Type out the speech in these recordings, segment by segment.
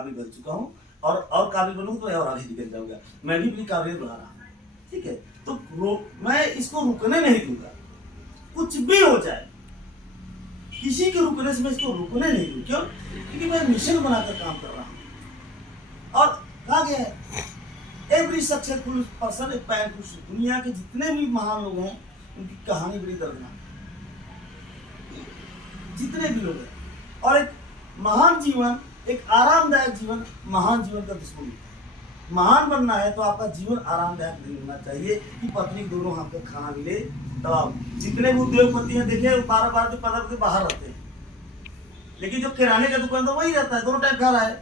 काबिल बन चुका हूँ, और काबिल बनूंगा तो और आगे निकल जाऊंगा। मैं भी अपनी काबिलियत बढ़ा रहा हूँ, ठीक है। तो मैं इसको रुकने नहीं दूंगा, कुछ भी हो जाए, किसी के रुकने से मैं इसको रुकने नहीं दूँ। क्यों? क्योंकि मैं मिशन बनाकर काम कर रहा हूँ। और कहा गया है every successful person a pan to sleep. दुनिया के जितने भी महान लोग हैं उनकी कहानी बड़ी दर्दनाक है, जितने भी लोग हैं। और एक महान जीवन, एक आरामदायक जीवन महान जीवन का दुश्मन है। महान बनना है तो आपका जीवन आरामदायक नहीं होना चाहिए कि पत्नी दोनों हाथ का खाना मिले। तो आप जितने भी उद्योगपति हैं देखे 12-12 दिन 15 दिन बाहर रहते हैं, लेकिन जो किराने का दुकान तो वही रहता है, दोनों टाइम खा रहा है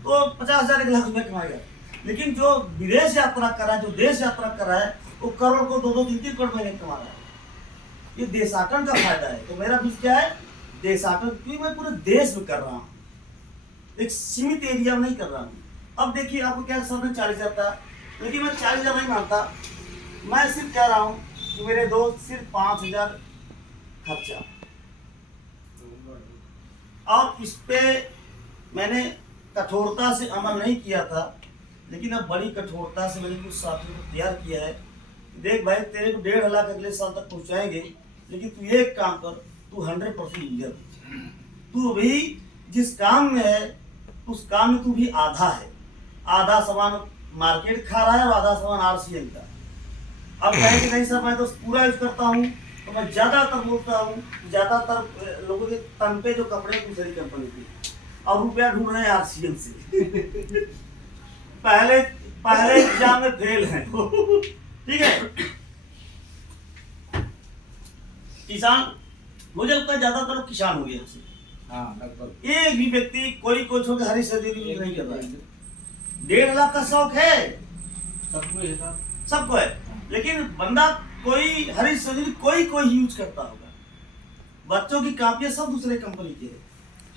तो 50,000 1 लाख रुपया कमाएगा। लेकिन जो विदेश यात्रा कर रहा है, जो देश यात्रा कर रहा है, वो करोड़ को 2-2 3-3 करोड़ महीने कमा रहा है। ये देशाटन का फायदा है। तो मेरा बीच क्या है? देशाटन, क्योंकि मैं पूरे देश में कर रहा हूँ, एक सीमित एरिया में नहीं कर रहा हूँ। अब देखिए आपको क्या समझ में 40,000 था, लेकिन मैं 40,000 नहीं मानता। मैं सिर्फ कह रहा हूँ कि मेरे दोस्त सिर्फ 5,000 खर्चा, और इस पे मैंने कठोरता से अमल नहीं किया था, लेकिन अब बड़ी कठोरता से मैंने कुछ साथियों को तैयार किया है। देख भाई, तेरे को 1.5 लाख अगले साल तक पहुंचाएंगे, लेकिन तू एक काम कर, तू 100% यूजर। तू अभी जिस काम में है उस काम में तू भी आधा है। आधा सामान मार्केट खा रहा है और आधा सामान RCM का। अब कहे कि नहीं सर मैं तो पूरा यूज करता हूँ, तो मैं ज्यादातर बोलता हूँ, ज्यादातर लोगों के तन पे जो कपड़े दूसरी कंपनी के, और रुपया ढूंढ रहे हैं RCM से। पहले एग्जाम में फेल है। ठीक है। किसान, मुझे लगता है ज्यादातर लोग किसान हो गए यहाँ से। एक भी व्यक्ति कोई छोड़ के हरी सब्जी यूज नहीं कर रहा है। 1.5 लाख का शौक है सबको है, लेकिन बंदा कोई हरी सब्जी कोई यूज करता होगा। बच्चों की कापियां सब दूसरे कंपनी की है,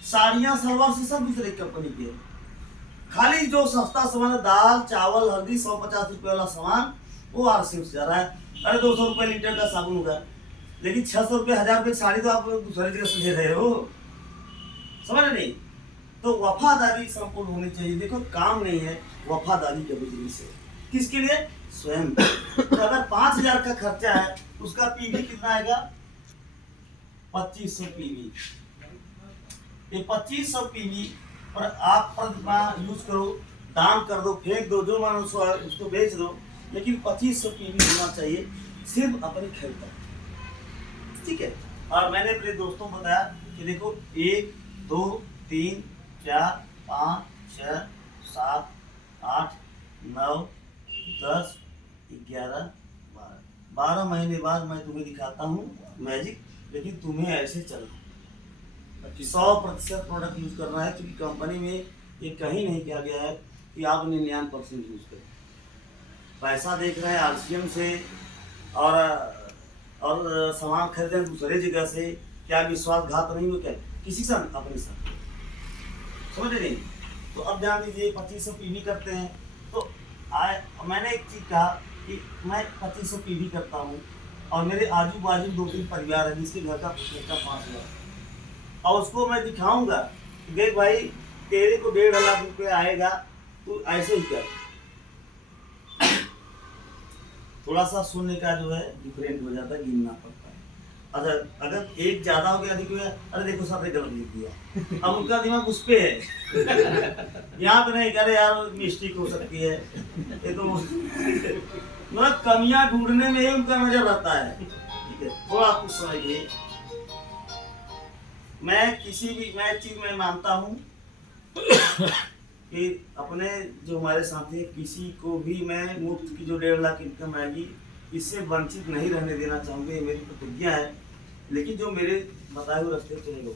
साड़ियां सलवार से सब दूसरे कंपनी की है। खाली जो सस्ता सामान है, दाल चावल हल्दी 150 रुपए वाला सामान, वो RCM से जा रहा है। अरे 200 रुपए लीटर का साबुन होगा, लेकिन 600 रुपए 1000 रुपए साड़ी तो आप दूसरी जगह से ले रहे हो, समझ नहीं। तो वफादारी संपूर्ण होनी चाहिए। देखो काम नहीं है, वफादारी के बिजली से। किसके लिए? स्वयं। तो अगर 5,000 का खर्चा है, उसका PV कितना आएगा? 2500 PV। ये 2500 PV पर आप प्रतिमाह यूज करो, दान कर दो, फेंक दो, जो मानो उसको बेच दो, लेकिन 2500 PV होना चाहिए सिर्फ अपनी खेल पर, ठीक है। और मैंने अपने दोस्तों को बताया कि देखो 1 2 3 4 5 6 7 8 9 10 11 12 महीने बाद मैं तुम्हें दिखाता हूँ मैजिक, लेकिन तुम्हें ऐसे चलना 100% प्रोडक्ट यूज करना है। क्योंकि कंपनी में ये कहीं नहीं किया गया है कि आप 99% यूज करें। पैसा देख रहे हैं RCM से और सामान खरीद रहे हैं दूसरे जगह से, क्या विश्वासघात नहीं हो? क्या किसी साथ? अपने साथ, समझ नहीं। तो अब ध्यान दीजिए, 2500 PV करते हैं। तो मैंने एक चीज कहा कि मैं 2500 PV करता हूँ, और मेरे आजू बाजू 2-3 परिवार है जिसके घर का खर्चा 5,000, और उसको मैं दिखाऊंगा, देख भाई तेरे को 1.5 लाख रुपये आएगा, तू ऐसे ही कर। थोड़ा सा सुनने का जो है डिफरेंट हो जाता है, गिनना पड़ता है। अच्छा, अगर एक ज्यादा हो गया, अधिक हो गया, अरे देखो सर ने गलत लिख दिया, अब उनका दिमाग उस पे है। यहाँ पे नहीं करे यार, मिस्टेक हो सकती है, ये तो मतलब कमियां ढूंढने में ही उनका नजर रहता है, ठीक है। थोड़ा कुछ समझिए। मैं किसी भी चीज में मानता हूँ कि अपने जो हमारे साथी किसी को भी मैं मुफ्त की जो 1.5 लाख इनकम आएगी, इससे वंचित नहीं रहने देना चाहूँगा, ये मेरी प्रतिज्ञा है। लेकिन जो मेरे बताए हुए रास्ते चलेगा,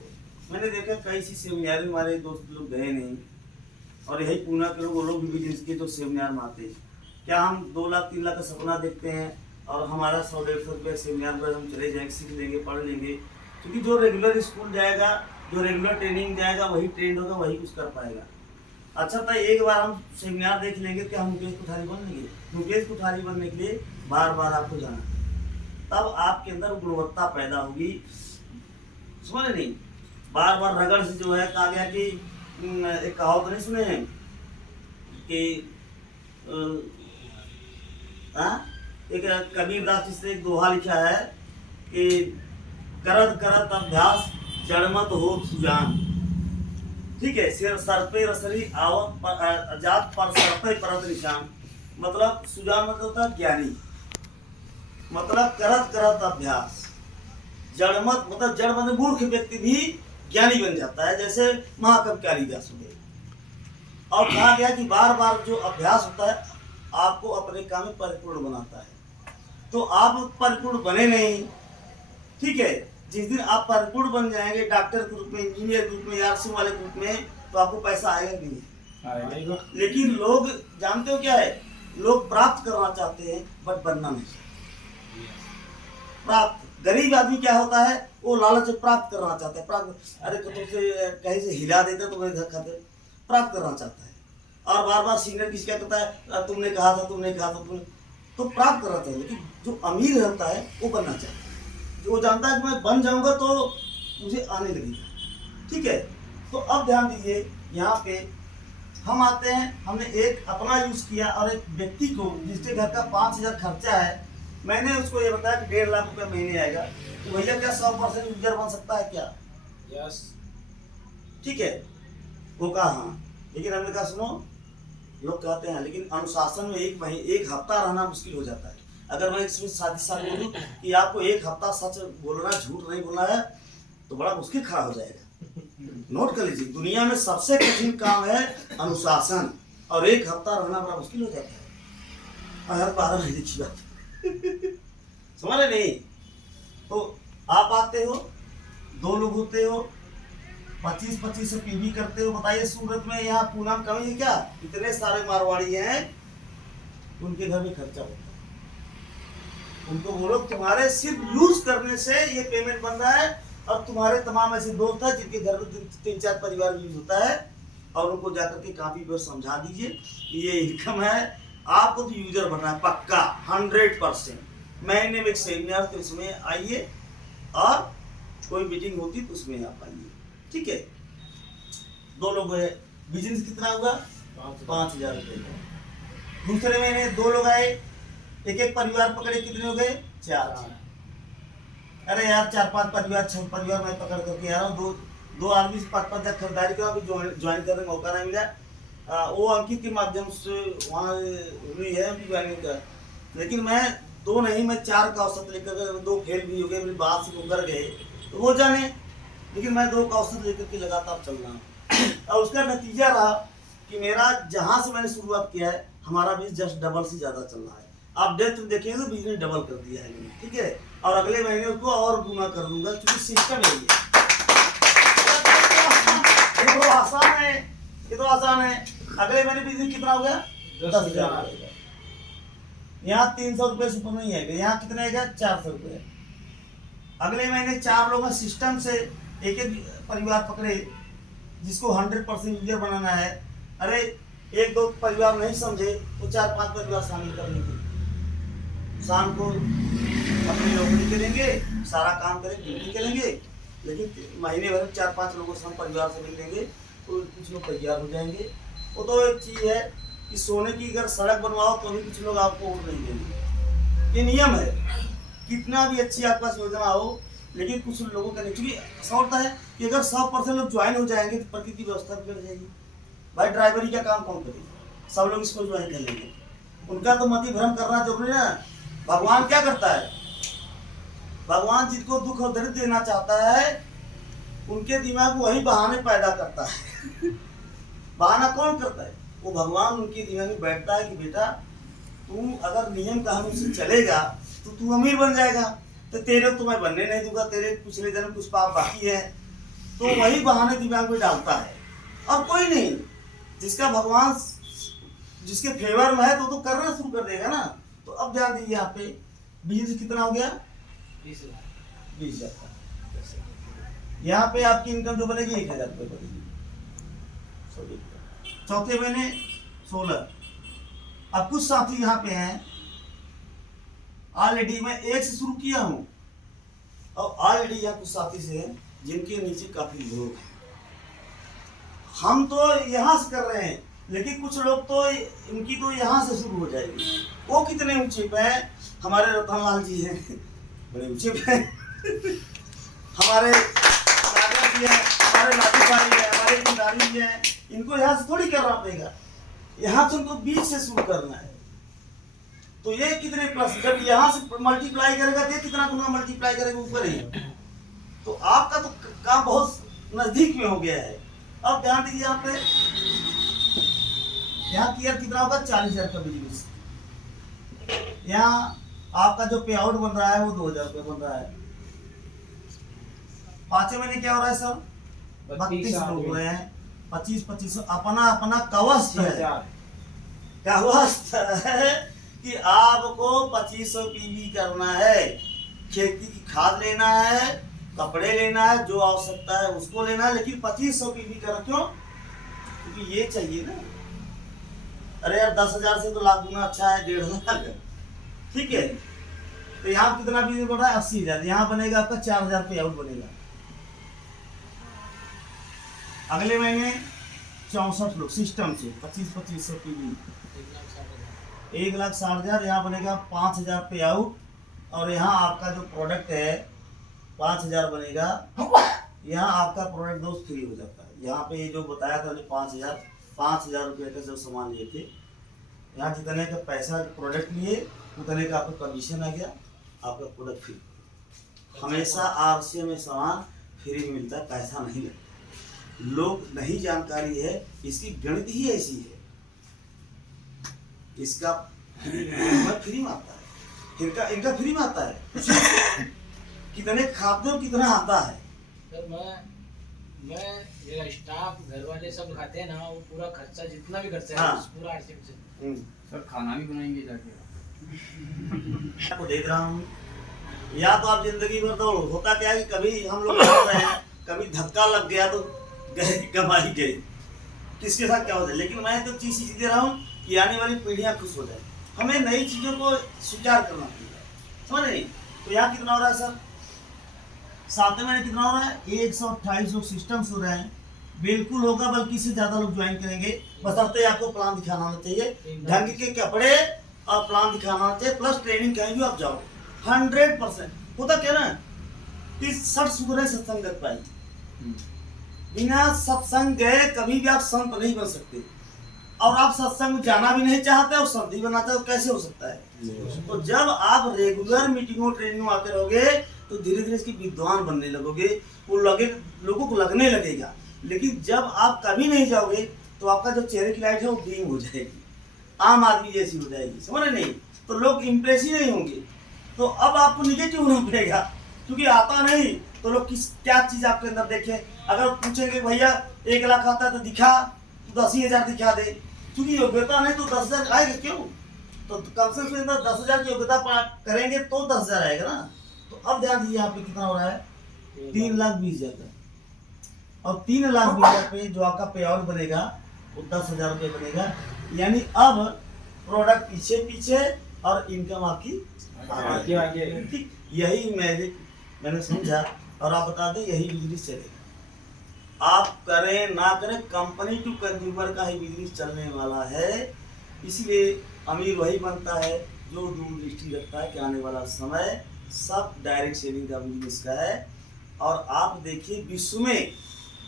मैंने देखा कई सी सेमिनार में हमारे दोस्त लोग गए नहीं, और यही पूना के लोग, वो लोग भी बिजनेस के जो सेमिनार में आते हैं, क्या हम 2 लाख 3 लाख का सपना देखते हैं और हमारा 100-150 रुपये सेमिनार पर हम चले जाएंगे, सीख लेंगे, पढ़ लेंगे? क्योंकि जो रेगुलर स्कूल जाएगा, जो रेगुलर ट्रेनिंग जाएगा, वही ट्रेंड होगा, वही कुछ कर पाएगा। अच्छा, तो एक बार हम सेमिनार देख लेंगे कि हम मुकेश कोठारी बन लेंगे? मुकेश कोठारी बनने के लिए बार बार आपको जाना, तब आपके अंदर गुणवत्ता पैदा होगी, समझ नहीं। बार बार रगड़ से जो है कहा गया कि एक कहावत नहीं सुने हैं कि एक कबीरदास जी से एक दोहा लिखा है कि करत करत अभ्यास जड़मत हो सुजान। ठीक है, सिर सर पे रसरी आवत जात पर सर पे परत निशान। मतलब सुजान मतलब होता है ज्ञानी, मतलब करत करत अभ्यास। जड़मत मतलब जड़ मतलब मूर्ख व्यक्ति भी ज्ञानी बन जाता है, जैसे महाकवि कालिदास हुए। और कहा गया कि बार बार जो अभ्यास होता है आपको अपने काम में परिपूर्ण बनाता है। तो आप परिपूर्ण बने नहीं, ठीक है। जिस दिन आप परिपूर्ण बन जाएंगे डॉक्टर के रूप में, इंजीनियर के रूप में, आरसी वाले के रूप में, तो आपको पैसा आएगा नहीं आएगा। लेकिन लोग जानते हो क्या है, लोग प्राप्त करना चाहते हैं बट बनना नहीं चाहते। प्राप्त गरीब आदमी क्या होता है, वो लालच से प्राप्त करना चाहता है। प्राप्त अरे तुमसे कहीं से हिला देते तो मेरे घर खाते, प्राप्त करना चाहता है। और बार बार सीनियर किसी क्या कहता है, तुमने कहा था तुमने कहा था तुमने, तो प्राप्त करना चाहिए। लेकिन जो अमीर रहता है वो बनना चाहता है, जो जानता है कि मैं बन जाऊंगा तो मुझे आने लगेगा। ठीक है, तो अब ध्यान दीजिए, यहाँ पे हम आते हैं, हमने एक अपना यूज किया और एक व्यक्ति को जिसके घर का 5,000 खर्चा है, मैंने उसको ये बताया कि 1.5 लाख रुपया महीने आएगा। तो भैया क्या 100% यूजर बन सकता है क्या? यस। ठीक है, वो कहा हाँ। लेकिन हमने कहा सुनो, लोग कहते हैं लेकिन अनुशासन में एक हफ्ता रहना मुश्किल हो जाता है। अगर मैं इसमें साथ बोलूं कि आपको एक हफ्ता सच बोलना, झूठ नहीं बोलना है, तो बड़ा मुश्किल खड़ा हो जाएगा। नोट कर लीजिए, दुनिया में सबसे कठिन काम है अनुशासन, और एक हफ्ता रहना बड़ा मुश्किल हो जाता है। हर 12 महीने की बात समझ रहे नहीं? तो आप आते हो, 2 लोग होते हो, 25-25 से पीवी करते हो। बताइए सूरत में यहाँ पूनम कमी है क्या? इतने सारे मारवाड़ी हैं, उनके घर में खर्चा होता है। उनको बोलो तुम्हारे सिर्फ यूज करने से ये पेमेंट बन रहा है, और तुम्हारे तमाम ऐसे दोस्त हैं जिनके घर में 3-4 परिवार यूज होता है, और उनको जाकर के काफी बार समझा दीजिए ये इनकम है, आपको तो यूजर बनना है पक्का 100%। महीने में एक सेमिनार तो उसमें आइए, और कोई मीटिंग होती तो उसमें आप आइए। ठीक है, 2 लोग है, बिजनेस कितना हुआ? 5,000 रुपये। दूसरे महीने 2 लोग आए, एक परिवार पकड़े, कितने हो गए? 4। अरे यार 4-5 परिवार 6 परिवार मैं पकड़ करके आ रहा हूँ, 2 आदमी से 5-5 खरीदारी का भी ज्वाइन करने का मौका नहीं मिला। वो अंकित के माध्यम से वहाँ हुई है ज्वाइनिंग का। लेकिन मैं 2 नहीं, मैं 4 का औसत लेकर, 2 फेल भी हो गए, मेरी बात से उतर गए तो वो जाने, लेकिन मैं 2 का औसत लेकर के लगातार चल रहा हूँ। और उसका नतीजा रहा कि मेरा जहाँ से मैंने शुरुआत किया है, हमारा बिजनेस जस्ट डबल से ज़्यादा चल रहा है। आप डेट देखेंगे तो बिजनेस डबल कर दिया है, ठीक है। और अगले महीने उसको और गुना कर दूंगा, क्योंकि सिस्टम यही है। ये तो आसान है, ये तो आसान है। अगले महीने बिजनेस कितना हो गया? 10,000। यहाँ 300 रुपये से ऊपर नहीं आएगा, यहाँ कितना आएगा? 400 रुपये। अगले महीने 4 लोग सिस्टम से एक परिवार पकड़े जिसको 100% यूजर बनाना है। अरे 1-2 परिवार नहीं समझे तो 4-5 परिवार शामिल कर लेंगे। शाम को अपनी नौकरी करेंगे, सारा काम करेंगे, ड्यूटी करेंगे, लेकिन महीने भर में 4-5 लोगों से हम परिवार से मिल लेंगे तो कुछ लोग तैयार हो जाएंगे। वो तो एक चीज़ है कि सोने की अगर सड़क बनवाओ तो भी कुछ लोग आपको वोट नहीं देंगे। ये नियम है, कितना भी अच्छी आपका योजना हो, लेकिन कुछ लोगों का नहीं। क्योंकि ऐसा होता है कि अगर 100% लोग ज्वाइन हो जाएंगे तो प्रकृति व्यवस्था बिगड़ जाएगी। भाई ड्राइवरी का काम कौन करेगा? सब लोग इसको ज्वाइन कर लेंगे, उनका तो मति भ्रम करना जरूरी है। भगवान क्या करता है? भगवान जिसको दुख और दर्द देना चाहता है उनके दिमाग में वही बहाने पैदा करता है। बहाना कौन करता है? वो भगवान उनके दिमाग में बैठता है कि बेटा तू अगर नियम कानून से चलेगा तो तू अमीर बन जाएगा, तो तेरे तो मैं बनने नहीं दूंगा, तेरे पिछले जन्म कुछ पाप बाकी है। तो वही बहाने दिमाग में डालता है, और कोई नहीं। जिसका भगवान जिसके फेवर में है तो करना शुरू कर देगा ना। तो अब ध्यान दीजिए, यहाँ पे बिजनेस कितना हो गया? 20,000। यहाँ पे आपकी इनकम जो बनेगी 1,000 रुपये बनेगी। चौथे महीने 16। अब कुछ साथी यहाँ पे हैं, ऑलरेडी मैं 1 से शुरू किया हूँ, और ऑलरेडी यहाँ कुछ साथी से हैं जिनके नीचे काफी लोग हैं। हम तो यहाँ से कर रहे हैं, लेकिन कुछ लोग तो इनकी तो यहाँ से शुरू हो जाएगी। वो कितने ऊंचे पे हैं, हमारे रतनलाल जी हैं, बड़े ऊंचे पे हैं। हमारे राजा जी हैं, हमारे लाठी भाई हैं, हमारे खिलाड़ी जी हैं, इनको यहाँ से थोड़ी करना पड़ेगा, यहाँ से उनको बीच से शुरू करना है। तो ये कितने प्लस, जब यहाँ से मल्टीप्लाई करेगा तो कितना गुना मल्टीप्लाई करेगा ऊपर ही, तो आपका तो काम बहुत नजदीक में हो गया है। अब ध्यान दीजिए यहाँ पे, यहाँ क्लियर कितना होगा, 40,000 का बिजनेस। यहाँ आपका जो पे आउट बन रहा है वो 2,000 रुपये बन रहा है। 5 महीने क्या हो रहा है सर, 32 लोग हो रहे हैं, 25 अपना अपना कवच है, कवच है कि आपको 2500 पीवी करना है, खेती की खाद लेना है, कपड़े लेना है, जो आवश्यकता है उसको लेना है, लेकिन 2500 पीवी करना क्यों, क्योंकि ये चाहिए ना। अरे यार 10,000 से तो लाख गुना अच्छा है, 1.5 लाख, ठीक है। तो यहाँ कितना बिजनेस बढ़ रहा है, 80,000, यहाँ बनेगा आपका 4,000 पे आउट बनेगा। अगले महीने 64 लोग सिस्टम से 2500 पीवी, 1,60,000, यहाँ बनेगा 5,000 पे आउट, और यहाँ आपका जो प्रोडक्ट है 5,000 बनेगा। यहाँ आपका प्रोडक्ट दोस्त फ्री हो जाता है। यहाँ पे ये जो बताया था 5,000 रुपये का जो सामान लिए थे, यहाँ जितने का पैसा प्रोडक्ट लिए उतने का आपको कमीशन आ गया, आपका प्रोडक्ट फ्री। हमेशा RCA में सामान फ्री मिलता है, पैसा नहीं लगता। लोग नहीं जानकारी है, इसकी गणित ही ऐसी है, इसका फ्री में आता है, इनका फ्री में आता है। कितने खाते हो, कितना आता है। सर मैं मेरा स्टाफ, घर वाले सब खाते हैं ना, वो पूरा खर्चा जितना भी खर्चा है पूरा RCA से। सर खाना भी बनाएंगे जाके, आपको देख रहा हूँ। या तो आप जिंदगी भर तो होता क्या है कि कभी हम लोग रहे हैं, कभी धक्का लग गया तो गए, कमाई गई, किसके साथ क्या होता है। लेकिन मैं तो चीज दे रहा हूँ कि आने वाली पीढ़ियां खुश हो जाए। हमें नई चीजों को स्वीकार करना पड़ेगा, समझ नहीं। तो यहाँ कितना हो रहा है सर, 7वें महीने कितना हो रहा है, 128 लोग सिस्टम्स हो रहे हैं। बिल्कुल होगा, बल्कि इससे ज्यादा लोग ज्वाइन करेंगे, बशर्ते आपको प्लान दिखाना होना चाहिए, ढंग के कपड़े और प्लान दिखाना होना चाहिए, प्लस ट्रेनिंग कहीं भी आप जाओ। 100% होता क्या ना कि सट सुधरे सत्संग कर पाई, बिना सत्संग गए कभी भी आप संत नहीं बन सकते, और आप सत्संग जाना भी नहीं चाहते और संत ही बनाते हो, कैसे हो सकता है। तो जब आप रेगुलर मीटिंगों ट्रेनिंग आते रहोगे तो धीरे धीरे इसकी विद्वान बनने लगोगे, वो लोगों को लगने लगेगा। लेकिन जब आप कभी नहीं जाओगे तो आपका जो चेहरे की लाइट है वो डीम हो जाएगी, आम आदमी जैसी हो जाएगी, समझ नहीं, तो लोग इम्प्रेस ही नहीं होंगे। तो अब आपको निगेटिव होना पड़ेगा, क्योंकि आता नहीं तो लोग क्या चीज आपके अंदर देखें। अगर पूछेंगे भैया 1 लाख आता है तो दिखा, तो 80,000 दिखा दे, क्योंकि योग्यता नहीं तो 10,000 आएगा क्यों। तो कम से कम 10,000 की योग्यता करेंगे तो 10,000 आएगा ना। तो अब ध्यान दीजिए यहाँ पे कितना हो रहा है, 3,20,000 का, और 3,20,000 पे जो आपका पे आउट बनेगा वो 10,000 रुपये बनेगा। यानी अब प्रोडक्ट पीछे पीछे और इनकम आपकी आगे। ठीक, यही मैंने समझा, और आप बता दें यही बिजनेस चलेगा। आप करें ना करें, कंपनी टू कंज्यूमर का ही बिजनेस चलने वाला है। इसलिए अमीर वही बनता है जो दूरदृष्टि रखता है कि आने वाला समय सब डायरेक्ट सेलिंग का बिजनेस का है। और आप देखिए विश्व में,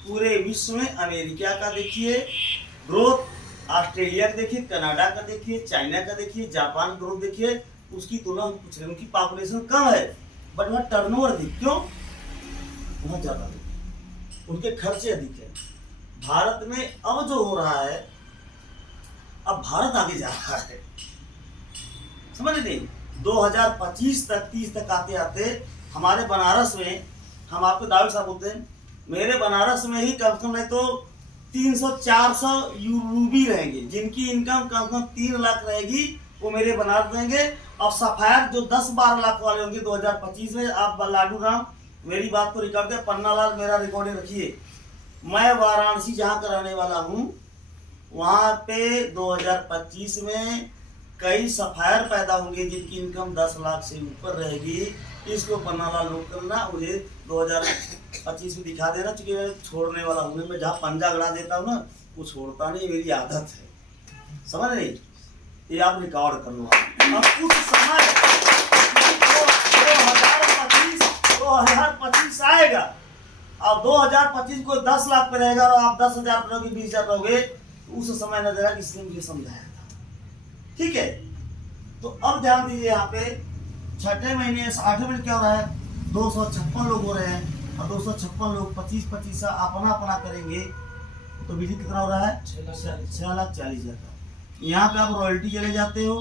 पूरे विश्व में अमेरिका का देखिए ग्रोथ, ऑस्ट्रेलिया का देखिए, कनाडा का देखिए, चाइना का देखिए, जापान ग्रोथ देखिए, उसकी तुलना हम पूछ रहे हैं। उनकी पॉपुलेशन कम है बट वहाँ टर्नओवर अधिक, क्यों, वहाँ ज़्यादा है, उनके खर्चे अधिक है। भारत में अब जो हो रहा है, अब भारत आगे जा रहा है, समझ नहीं। 2025 तक 30 तक आते आते हमारे बनारस में, हम आपको दावे साहब बोलते हैं, मेरे बनारस में ही कम से कम नहीं तो 300-400 यूरोबी रहेंगे, जिनकी इनकम कम से कम 3 लाख रहेगी, वो मेरे बनारस रहेंगे। और सफायर जो 10-12 लाख वाले होंगे 2025 में, आप लाडू राम मेरी बात को रिकॉर्ड कर, पन्ना लाल मेरा रिकॉर्डिंग रखिए, मैं वाराणसी जहाँ का रहने वाला हूँ, वहाँ पे 2025 में कई सफायर पैदा होंगे जिनकी इनकम 10 लाख से ऊपर रहेगी। इसको बनाना लोग करना, मुझे 2025 में दिखा देना, क्योंकि मैं छोड़ने वाला हूँ। मैं जहाँ पंजा गड़ा देता हूँ ना, वो छोड़ता नहीं, मेरी आदत है, समझ नहीं। ये आप रिकॉर्ड कर लो। अब कुछ समय 2025 आएगा, अब 2025 को 10 लाख पे रहेगा और आप 10,000 पे रहोगे, 20,000 रहोगे, उस समय नजर आएगा इसने मुझे समझाया था। ठीक है, तो अब ध्यान दीजिए, यहाँ पे छठे महीने 8वें महीने क्या हो रहा है, 256 लोग हो रहे हैं, और 256 लोग 25-25 अपना अपना करेंगे, तो बिजली कितना हो रहा है, 6,40,000 का। यहाँ पे आप रॉयल्टी चले जाते हो,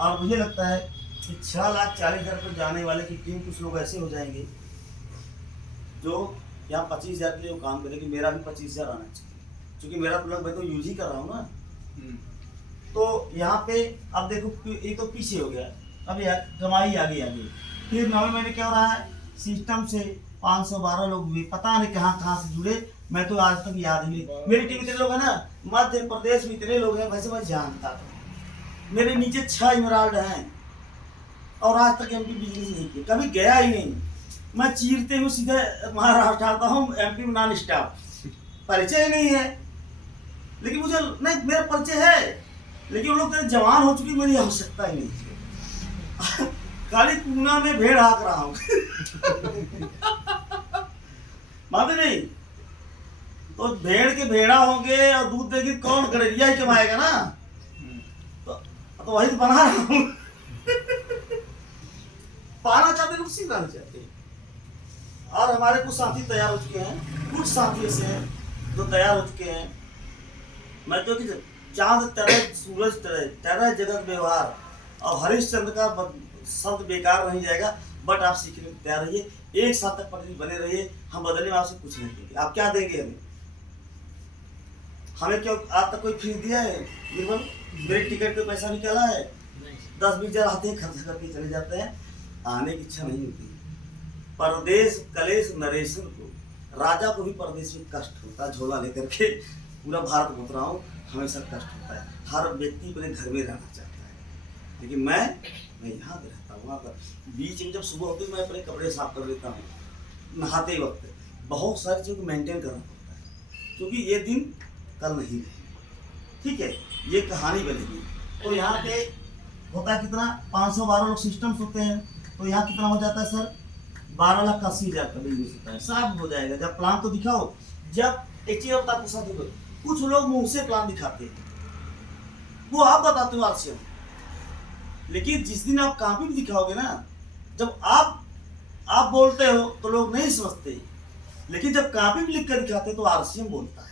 और मुझे लगता है कि 6,40,000 पर जाने वाले की टीम कुछ लोग ऐसे हो जाएंगे जो यहाँ 25,000 के लिए वो काम करेंगे। मेरा भी 25,000 आना चाहिए, क्योंकि मेरा तो लगभग मैं तो यूज ही कर रहा हूँ ना। तो यहाँ पे अब देखो, ये तो पीछे हो गया, अब यार कमाई आगे आगे। फिर 9वें महीने क्या हो रहा है, सिस्टम से 512 लोग हुए, पता नहीं कहाँ कहाँ से जुड़े, मैं तो आज तक याद ही नहीं। मेरी टीम इतने लोग हैं ना, मध्य प्रदेश में इतने लोग हैं, वैसे मैं जानता था। मेरे नीचे 6 इमराल्ड हैं, और आज तक एमपी बिजनेस नहीं किया, कभी गया ही नहीं। मैं चीरते हुए सीधे महाराष्ट्र आता हूँ, एमपी में नॉन स्टॉप, परिचय ही नहीं है। लेकिन मुझे नहीं, मेरा परिचय है, लेकिन वो लोग तेरे जवान हो चुकी, मेरी आवश्यकता ही नहीं है। खाली पूना में भेड़ हाँक रहा हूँ। मालूम नहीं, तो भेड़ के भेड़ा होंगे और दूध देगी कौन, गड़रिया ही कमाएगा ना। तो वही तो बना रहा हूँ। पाना चाहते लोग सीखना चाहते हैं। और हमारे कुछ साथी तैयार हो चुके हैं, कुछ साथी ऐसे हैं जो तैयार हो चुके हैं। मैं तो कि चांद तरह, सूरज तरह, तरह जगत व्यवहार, और हरिश्चंद्र का शब्द बेकार नहीं जाएगा। बट आप सीखने को तैयार रहिए, एक साथ तक पटरी बने रहिए। हम बदले में आपसे कुछ नहीं देंगे। आप क्या देंगे हमें? हमें क्यों आज तक कोई फीस दिया है? निर्मल, मेरे टिकट पे पैसा निकाला है? 10-20 हजार आते हैं, खर्च करके चले जाते हैं, आने की इच्छा नहीं होती। परदेश कलेश नरेशन को, राजा को भी परदेश में कष्ट होता है। झोला लेकर के पूरा भारत घूम रहा हूँ, हमेशा कष्ट होता है। हर व्यक्ति अपने घर में रहना चाहता है, लेकिन मैं यहाँ पे रहता हूँ। वहाँ पर बीच में जब सुबह होती है, मैं अपने कपड़े साफ कर लेता हूँ, नहाते वक्त बहुत सारी चीज़ों को मेंटेन करना पड़ता है, क्योंकि ये दिन कल नहीं रहेगी। ठीक है, ये कहानी बनेगी। तो यहाँ पे होता है कितना, 512 लोग सिस्टम्स होते हैं, तो यहाँ कितना हो जाता है सर, 12,80,000 का बिजनेस होता है। सब हो जाएगा जब प्लान तो दिखाओ। जब एक चीज होता है, कुछ लोग मुंह से प्लान दिखाते हैं, वो आप बताते हो आरसीएम, लेकिन जिस दिन आप कॉपी भी दिखाओगे ना, जब आप बोलते हो तो लोग नहीं समझते, लेकिन जब कॉपी भी लिख कर दिखाते तो आरसीएम बोलता है,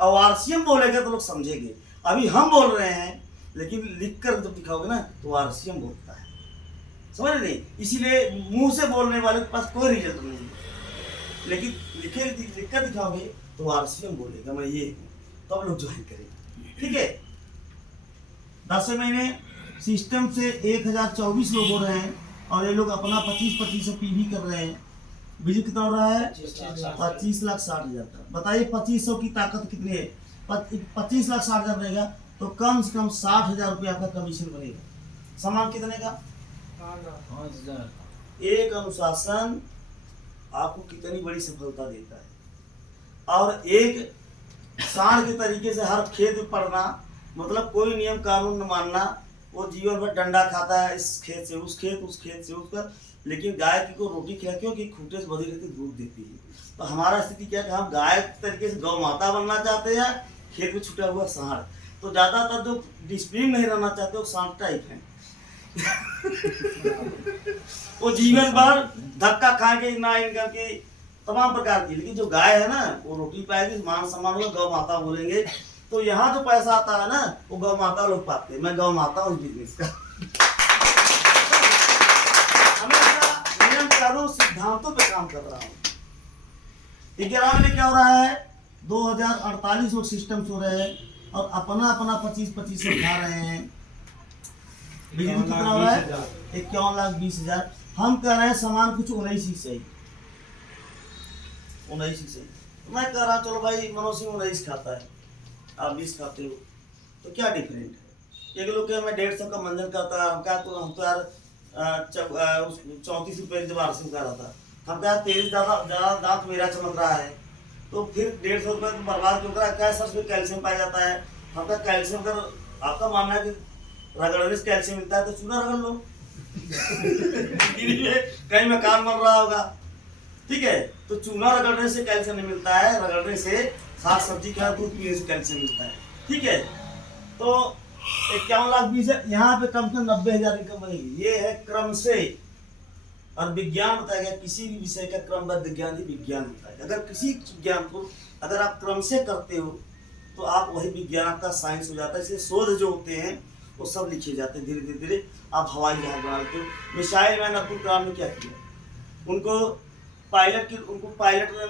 और आरसीएम बोलेगा तो लोग समझेंगे। अभी हम बोल रहे हैं, लेकिन लिख कर जब दिखाओगे ना तो आरसीएम बोलता है, समझ नहीं। इसीलिए मुंह से बोलने वाले के पास कोई रिजल्ट नहीं है, लेकिन लिख कर दिखाओगे तो आरसीएम बोलेगा मैं ये हूँ, तो अब लोग ज्वाइन करेंगे। ठीक है, 10वें महीने सिस्टम से 1024 लोग हो रहे हैं, और ये लोग अपना 25-25 से पीवी कर रहे हैं। बिजली कितना हो रहा है, 25,60,000 का। बताइए 2500 की ताकत कितनी है? 25,60,000 रहेगा तो कम से कम 60,000 रुपये आपका कमीशन बनेगा। सामान कितने का? 5,000। एक अनुशासन आपको कितनी बड़ी सफलता देता है, और एक सांड के तरीके से हर खेत में पढ़ना, मतलब कोई नियम कानून न मानना। वो जीवन भर डंडा खाता है, इस खेत से उस खेत, उस खेत से उस पर, लेकिन गाय को रोटी खिला, क्योंकि खूंटे से बधी रहती दूध देती है। तो हमारा स्थिति क्या है कि हम गाय के तरीके से गौ माता बनना चाहते हैं, खेत में छुटा हुआ सांड। तो ज़्यादातर जो डिसिप्लिन नहीं रहना चाहते वो सांड टाइप है। वो जीवन भर धक्का खाएंगे, ना इनकम की तमाम प्रकार की। लेकिन जो गाय है ना, वो रोटी पाएगी, मान सम्मान होगा, गौ माता बोलेंगे। तो यहाँ जो पैसा आता है ना, वो गौ माता लोग पाते हैं। मैं गौ माता हूँ बिजनेस का। हमेशा नियम कानून सिद्धांतों पे काम कर रहा हूँ। 11वें में क्या हो रहा है, 2048 लोग सिस्टम हो रहे हैं, और अपना अपना 25-25 से उठा रहे हैं। बिजली कितना हो रहा है, 51,20,000। हम कह रहे हैं सामान कुछ 19 से, 19 से। मैं कह रहा चलो भाई, मनोज सिंह 19 खाता है, आप 20 खाते हो, तो क्या डिफरेंट है? एक लोग क्या मैं 150 का मंजन करता, हम क्या तो हम तो यार 34 रुपये जब आरसी का रहा था, हम क्या तेज ज़्यादा दांत मेरा चमक रहा है, तो फिर 150 रुपये तो बर्बाद क्यों करा? क्या सर उसमें कैल्शियम पाया जाता है, हम क्या कैल्शियम का आपका मानना है कि रगड़ने से कैल्शियम मिलता है तो चूना रगड़ लो कहीं मकान बन रहा होगा, ठीक है, तो चूना रगड़ने से कैल्शियम नहीं मिलता है, रगड़ने से साग सब्जी का दूध पीने से कैल्शियम मिलता है, ठीक है। तो 51,20,000 यहाँ पे कम से कम 90,000 इनकम बनेगी। ये है क्रम से, और विज्ञान बताया गया किसी भी विषय का क्रमबद्ध ज्ञान ही विज्ञान होता है। अगर किसी ज्ञान को अगर आप क्रम से करते हो तो आप वही विज्ञान आपका साइंस हो जाता है। इसलिए शोध जो होते हैं वो सब लिखे जाते हैं, धीरे धीरे धीरे आप हवाई जहाज बना लेते हो। मिसाइल मैन अब्दुल कलाम ने क्या किया, उनको पायलट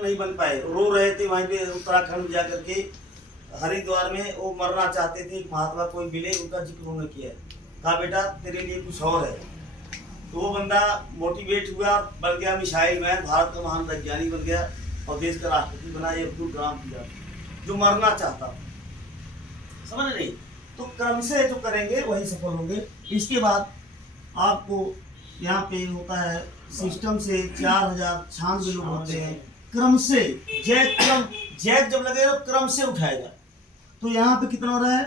नहीं बन पाए, रो रहे थे वहीं पे उत्तराखंड जा करके, हरिद्वार में वो मरना चाहते थे, महात्मा कोई मिले, उनका जिक्र उन्होंने किया, कहा बेटा तेरे लिए कुछ और है। तो वो बंदा मोटिवेट हुआ, बन गया मिसाइल मैन, भारत का महान वैज्ञानिक बन गया और देश का राष्ट्रपति बना। ये अब्दुल कलाम किया जो मरना चाहता था, समझ नहीं। तो क्रम से जो करेंगे वही सफल होंगे। इसके बाद आपको यहाँ पे होता है सिस्टम से 4,096 लोग होते हैं, क्रम से जैक जब लगेगा क्रम से उठाएगा। तो यहाँ पे कितना हो रहा है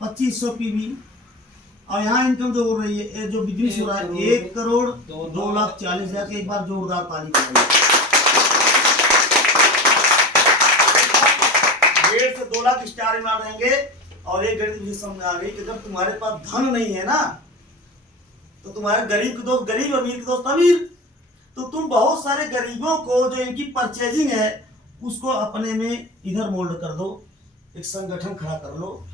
2500 पीवी, और यहाँ इनकम जो हो रही है, जो बिजनेस हो रहा है 1,02,40,000। एक बार जोरदार ताली बजाइए। 1.5 से 2 लाख स्टार इनाम रहेंगे। और एक गणित मुझे समझ आ गई कि जब तुम्हारे पास धन नहीं है ना, तो तुम्हारे गरीब के दोस्त गरीब, अमीर के दोस्त अमीर, तो तुम बहुत सारे गरीबों को जो इनकी परचेजिंग है उसको अपने में इधर मोल्ड कर दो, एक संगठन खड़ा कर लो।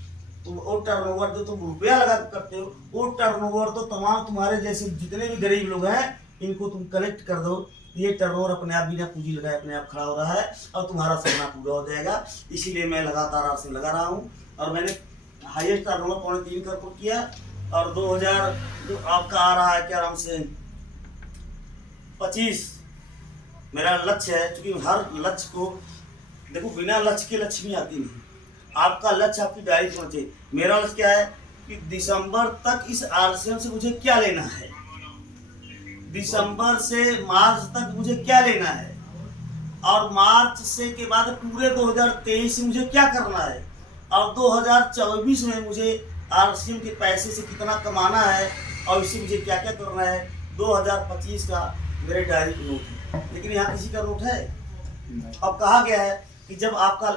तुम वो टर्नओवर जो तुम रुपया लगा करते हो, वो टर्नओवर तो तमाम तुम्हारे जैसे जितने भी गरीब लोग हैं इनको तुम कलेक्ट कर दो। ये टर्नओवर अपने आप बिना पूंजी लगाए अपने आप खड़ा हो रहा है और तुम्हारा सपना पूरा हो जाएगा। इसीलिए मैं लगातार आपसे लगा रहा हूँ, और मैंने हाईएस्ट टर्नओवर 3.5 करोड़ किया, और 2000 जो आपका आ रहा है क्या नाम से 25 मेरा लक्ष्य है। क्योंकि हर लक्ष्य को देखो, बिना लक्ष्य के लक्ष्मी आती नहीं। आपका लक्ष्य आपकी डायरी होना चाहिए। मेरा लक्ष्य क्या है कि दिसंबर तक इस आरसीएम से मुझे क्या लेना है, दिसंबर से मार्च तक मुझे क्या लेना है, और मार्च से के बाद पूरे 2023 से मुझे क्या करना है, और 2024 में मुझे आरसीएम के पैसे से कितना कमाना है, और इससे मुझे क्या क्या करना है। 2025 का मेरे डायरी नोट है, लेकिन यहाँ किसी का नोट है। अब कहा गया है कि जब आपका